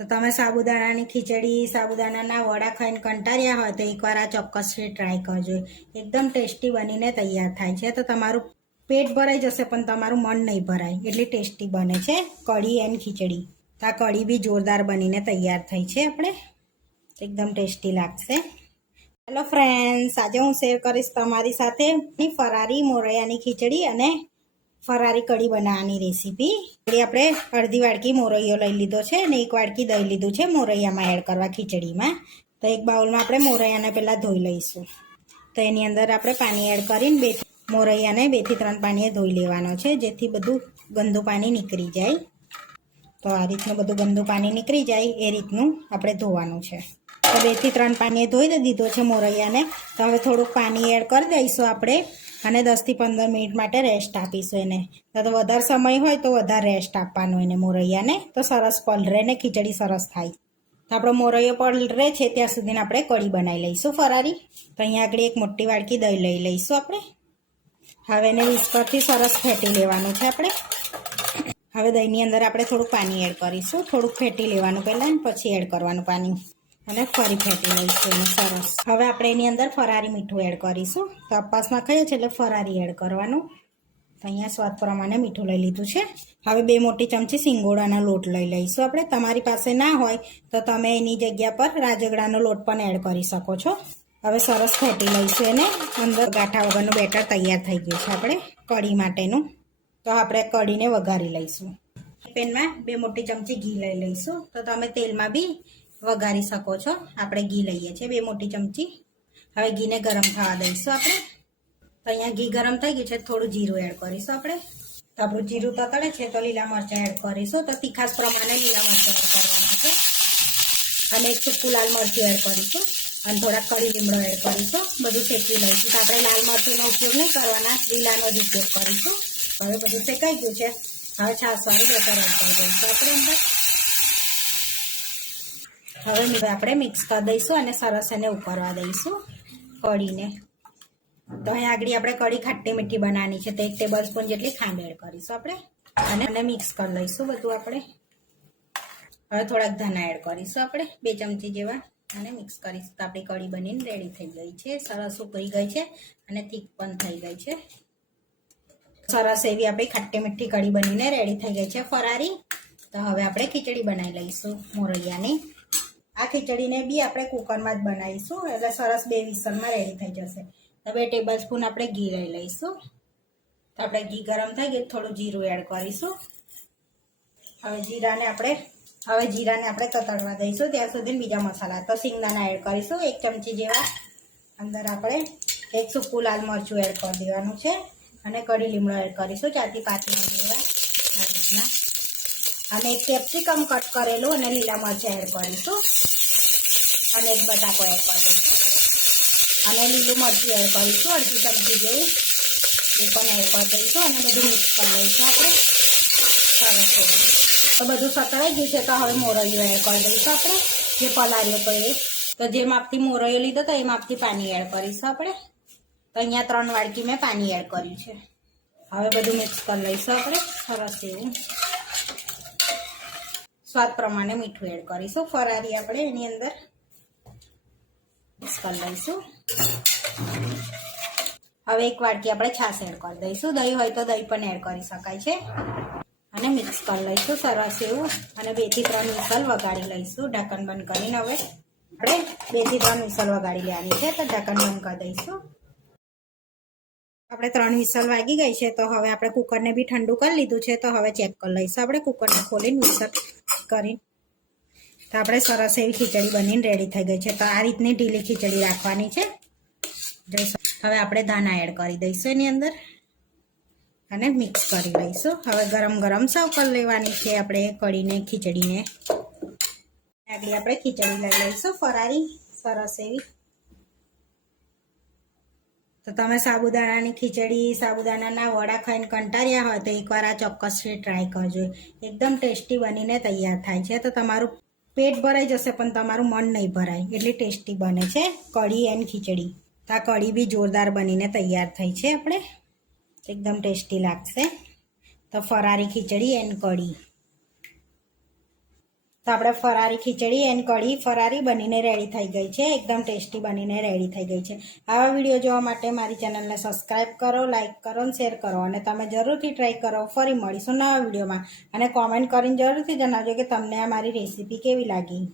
તો તમે સાબુદાણાની ખીચડી, સાબુદાણાના વડા ખાઈને કંટાળ્યા હોય તો એકવાર આ ચોક્કસથી ટ્રાય કરજો. એકદમ ટેસ્ટી બનીને તૈયાર થાય છે. તો તમારું પેટ ભરાઈ જશે પણ તમારું મન નહીં ભરાય, એટલી ટેસ્ટી બને છે કઢી એન્ડ ખીચડી. તો આ કઢી બી જોરદાર બનીને તૈયાર થઈ છે. આપણે એકદમ ટેસ્ટી લાગશે. હેલો ફ્રેન્ડ્સ, આજે હું શેર કરીશ તમારી સાથે ફરારી મોરૈયાની ખીચડી અને ફરારી કઢી બનાવવાની રેસીપી. આપણે અડધી વાડકી મોરૈયો લઈ લીધો છે અને 1 વાડકી દહીં લીધું છે મોરૈયામાં એડ કરવા ખીચડીમાં. તો એક બાઉલમાં આપણે મોરૈયાને પહેલાં ધોઈ લઈશું. તો એની અંદર આપણે પાણી એડ કરીને મોરૈયાને 2 થી 3 પાણીએ ધોઈ લેવાનો છે, જેથી બધું ગંદુ પાણી નીકળી જાય. તો આ રીતનું બધું ગંદુ પાણી નીકળી જાય એ રીતનું આપણે ધોવાનું છે. તો 2 થી 3 પાણીએ ધોઈ દીધો છે મોરૈયાને. તો હવે થોડુંક પાણી એડ કરી દઈશું આપણે અને 10 થી 15 મિનિટ માટે રેસ્ટ આપીશું એને. તો વધારે સમય હોય તો વધારે રેસ્ટ આપવાનો એને મોરૈયાને, તો સરસ પલળે ને ખીચડી સરસ થાય. તો આપણો મોરૈયો પલળે છે ત્યાં સુધી આપણે કઢી બનાવી લઈશું ફરારી. તો અહીંયા આગળ એક મોટી વાડકી દહીં લઈ લઈશું આપણે. હવે એને વિસ્કરથી સરસ ફેટી લેવાનું છે આપણે. હવે દહીંની અંદર આપણે થોડુંક પાણી એડ કરીશું. થોડુંક ફેટી લેવાનું પહેલાં, પછી એડ કરવાનું પાણી અને ફરી ફેટી લઈશું એને સરસ. હવે આપણે એની અંદર ફરારી મીઠું એડ કરીશું. તો અપાસમાં ખાઈએ છીએ એટલે ફરારી એડ કરવાનું. તો અહીંયા સ્વાદ પ્રમાણે મીઠું લઈ લીધું છે. હવે 2 મોટી ચમચી સિંગોડાનો લોટ લઈ લઈશું આપણે. તમારી પાસે ના હોય તો તમે એની જગ્યા પર રાજગરાનો લોટ પણ એડ કરી શકો છો. હવે સરસ ફેટી લઈશું એને. અંદર ગાંઠા વગરનું બેટર તૈયાર થઈ ગયું છે આપણે કઢી માટેનું. તો આપણે કઢીને વઘારી લઈશું. પેનમાં 2 મોટી ચમચી ઘી લઈ લઈશું. તો તમે તેલમાં બી વઘારી શકો છો. આપણે ઘી લઈએ છીએ 2 મોટી ચમચી. હવે ઘીને ગરમ થવા દઈશું આપણે. તો અહીંયા ઘી ગરમ થઈ ગયું છે, થોડું જીરું એડ કરીશું આપણે. તો આપણું જીરું તતડે છે તો લીલા મરચાં એડ કરીશું. તો તીખાસ પ્રમાણે લીલા મરચાં એડ કરવાના છે અને 1 સૂકું લાલ મરચું એડ કરીશું અને થોડાક કઢી લીમડો એડ કરીશું. બધું શેકી લઈશું. તો આપણે લાલ મરચુંનો ઉપયોગ નહીં કરવાના, લીલાનો જ ઉપયોગ કરીશું. હવે બધું શેકાઈ ગયું છે. હવે છાશવાળું બેટર એડ કરી દઈશું આપણે અંદર. હવે આપણે મિક્સ કરી દઈશું અને સરસ એને ઉકળવા દઈશું કઢીને. તો અહીંયા આગળ આપણે કઢી ખાટી મીઠી બનાવવાની છે. તો 1 ટેબલ સ્પૂન જેટલી ખાંડ એડ કરીશું આપણે અને મિક્સ કરી લઈશું બધું આપણે. હવે થોડાક ધાણા એડ કરીશું આપણે 2 ચમચી જેવા અને મિક્સ કરીશું. તો આપણી કઢી બનીને રેડી થઈ ગઈ છે. સરસ ઉકળી ગઈ છે અને થીક પણ થઈ ગઈ છે. સરસ એવી આપણી ખાટી મીઠી કઢી બનીને રેડી થઈ ગઈ છે ફરારી. તો હવે આપણે ખીચડી બનાવી લઈશું મોરૈયાની. આ ખીચડીને બી આપણે કુકરમાં જ બનાવીશું એટલે સરસ 2 વિસલમાં રેડી થઈ જશે. તો 2 ટેબલ સ્પૂન આપણે ઘી લઈ લઈશું. તો આપણે ઘી ગરમ થઈ ગયું, થોડું જીરું એડ કરીશું. હવે જીરાને આપણે તતડવા દઈશું ત્યાં સુધી બીજા મસાલા. તો સિંગદાણા એડ કરીશું 1 ચમચી જેવા. અંદર આપણે 1 સૂકું લાલ મરચું એડ કરી દેવાનું છે અને કઢી લીમડો એડ કરીશું 4 થી 5 મિનિટ જેવા આ રીતના. અને 1 કેપ્સિકમ કટ કરેલું અને લીલા મરચાં એડ કરીશું અને 1 બટાકો એડ કરી દઈશું અને લીલું મરચું એડ કરીશું 1/2 ચમચી જેવું. એ પણ એડ કરી દઈશું અને બધું મિક્સ કરી લઈશું આપણે સરસ. તો બધું સતળાઈ ગયું છે. તો હવે મોરૈયો એડ કરી દઈશું આપણે જે પલાળ્યો તો એ. તો જે માપથી મોરૈયો લીધો તો એ માપથી પાણી એડ કરીશું આપણે. તો અહીંયા 3 વાડકી મેં પાણી એડ કર્યું છે. હવે બધું મિક્સ કરી લઈશું આપણે સરસ એવું. સ્વાદ પ્રમાણે મીઠું એડ કરીશું. ફરારી આપણે એની અંદર મિક્સ કરી લઈશું. હવે 1 વાડકી આપણે છાશ એડ કરી દઈશું. દહીં હોય તો દહીં પણ એડ કરી શકાય છે અને મિક્સ કરી લઈશું સરસ એવું. અને 2 થી 3 વિસલ વગાડી લઈશું ઢાંકણ બંધ કરીને. હવે આપણે 2 થી 3 વિસલ વગાડી લેવાની છે. તો ઢાંકણ બંધ કરી દઈશું. આપણે 3 વિસલ વાગી ગઈ છે. તો હવે આપણે કુકરને બી ઠંડુ કરી લીધું છે. તો હવે ચેક કરી લઈશું આપણે કુકરને ખોલીને વિસલ કરીને. તો આપણે સરસ એવી ખીચડી બનીને રેડી થઈ ગઈ છે. તો આ રીતની ઢીલી ખીચડી રાખવાની છે. હવે આપણે ધાણા એડ કરી દઈશું એની અંદર અને મિક્સ કરી લઈશું. હવે ગરમ ગરમ સર્વ કરી લેવાની છે આપણે કઢીને ખીચડીને. આગળ આપણે ખીચડી લઈ લઈશું ફરારી સરસ એવી. તો તમે સાબુદાણાની ખીચડી, સાબુદાણાના વડા ખાઈને કંટાળ્યા હોય તો એકવાર આ ચોક્કસથી ટ્રાય કરજો. એકદમ ટેસ્ટી બનીને તૈયાર થાય છે. તો તમારું પેટ ભરાઈ જશે પણ તમારું મન નહીં ભરાય, એટલી ટેસ્ટી બને છે કઢી એન્ડ ખીચડી. તો આ કઢી બી જોરદાર બનીને તૈયાર થઈ છે આપણે. એકદમ ટેસ્ટી લાગશે. તો ફરારી ખીચડી એન્ડ કઢી. તો આપણે ફરારી ખીચડી એન્ડ કઢી ફરારી બનીને રેડી થઈ ગઈ છે, એકદમ ટેસ્ટી બનીને રેડી થઈ ગઈ છે। આવા વિડીયો જોવા માટે મારી ચેનલને સબસ્ક્રાઈબ કરો, લાઇક કરો અને શેર કરો અને તમે જરૂરથી ટ્રાય કરો। ફરી મળીશું નવા વિડીયોમાં અને કોમેન્ટ કરીને જરૂરથી જણાવજો કે તમને આ મારી રેસીપી કેવી લાગી।